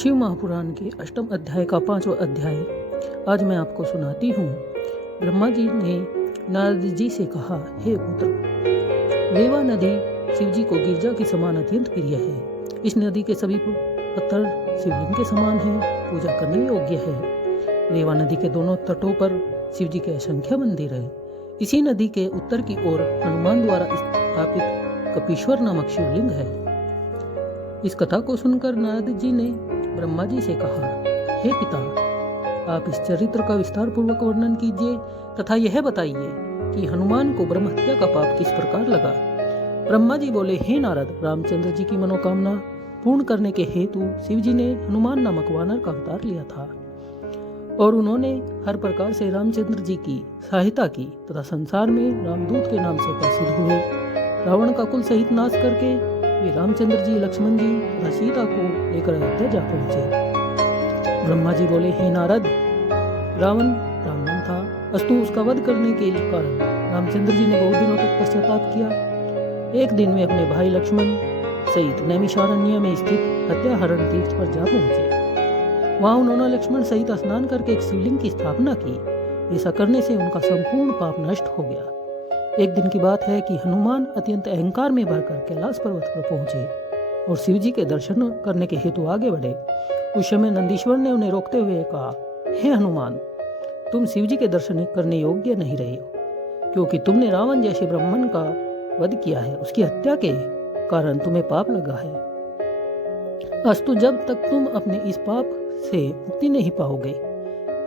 शिव महापुराण के अष्टम अध्याय का 5वां अध्याय आज मैं आपको सुनाती हूँ। ब्रह्मा जी ने नारद जी से कहा, हे पुत्र, रेवा नदी शिव जी को गिरजा के समान अत्यंत प्रिय है। इस नदी के सभी पत्थर शिवलिंग के समान हैं, पूजा करने योग्य है। रेवा नदी के दोनों तटों पर शिव जी के असंख्य मंदिर हैं। इसी नदी के उत्तर की ओर हनुमान द्वारा स्थापित कपीश्वर नामक शिवलिंग है। इस कथा को सुनकर नारद जी ने ब्रह्मा जी से कहा, हे पिता, आप इस चरित्र का विस्तार पूर्वक वर्णन कीजिए तथा यह बताइए कि हनुमान को ब्रह्म हत्या का पाप किस प्रकार लगा। ब्रह्मा जी बोले, हे नारद, रामचंद्र जी की मनोकामना पूर्ण करने के हेतु शिव जी ने हनुमान नामक वानर का अवतार लिया था और उन्होंने हर प्रकार से रामचंद्र जी की सहायता की तथा संसार में रामदूत के नाम से प्रसिद्ध हुए। रावण का कुल सहित नाश करके वे रामचंद्र जी, लक्ष्मण जी तथा सीता को लेकर अयोध्या जा पहुंचे। ब्रह्मा जी बोले, हे नारद, रावण ब्राह्मण था, अस्तु उसका वध करने के कारण रामचंद्र जी ने बहुत दिनों तक पश्चाताप किया। एक दिन वे अपने भाई लक्ष्मण सहित नैमिषारण्य में स्थित हत्याहरण तीर्थ पर जा पहुंचे। वहां उन्होंने लक्ष्मण सहित स्नान करके एक शिवलिंग की स्थापना की। ऐसा करने से उनका संपूर्ण पाप नष्ट हो गया। एक दिन की बात है कि हनुमान अत्यंत अहंकार में भरकर कैलाश पर्वत पर पहुंचे और शिव जी के दर्शन करने के हेतु आगे बढ़े। उस समय नंदीश्वर ने उन्हें रोकते हुए कहा, हे हनुमान, तुम शिव जी के दर्शन करने योग्य नहीं रहे हो, क्योंकि तुमने रावण जैसे ब्राह्मण का वध किया है। उसकी हत्या के कारण तुम्हें पाप लगा है। अस्तु, जब तक तुम अपने इस पाप से मुक्ति नहीं पाओगे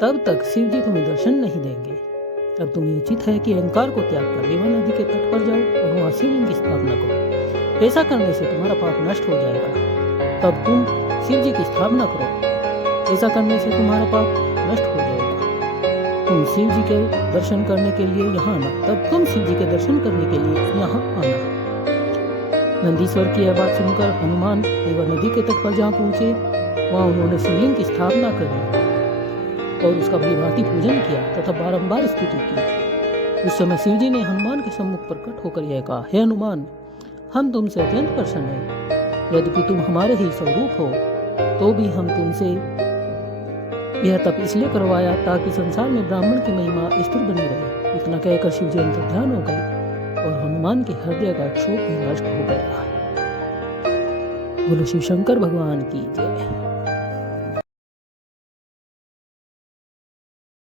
तब तक शिव जी तुम्हें दर्शन नहीं देंगे। अब तुम्हें उचित है कि अहंकार को त्याग कर रेवा नदी के तट पर जाओ और वहां शिवलिंग की स्थापना करो। ऐसा करने से तुम्हारा पाप नष्ट हो जाएगा। तब तुम शिव जी की स्थापना करो। ऐसा करने से तुम्हारा पाप नष्ट हो जाएगा। तुम शिव जी के दर्शन करने के लिए यहाँ आना। तब तुम शिव जी के दर्शन करने के लिए यहाँ आना। नंदीश्वर की यह बात सुनकर हनुमान रेवा नदी के तट पर जहाँ पहुंचे, वहाँ उन्होंने शिवलिंग की स्थापना करी और उसका भलीभांति पूजन किया तथा बारंबार स्तुति की। उस समय शिव जी ने हनुमान के सम्मुख प्रकट होकर यह कहा, हे हनुमान, हम तुमसे अत्यंत प्रसन्न हैं। यद्यपि तुम हमारे ही स्वरूप हो तो भी हम तुमसे यह तप इसलिए करवाया ताकि संसार में ब्राह्मण की महिमा स्थिर बनी रहे। इतना कहकर शिव जी अंतर्ध्यान हो गए और हनुमान के हृदय का क्षोभ भी नष्ट हो गया। बोलो शिव शंकर भगवान की जय।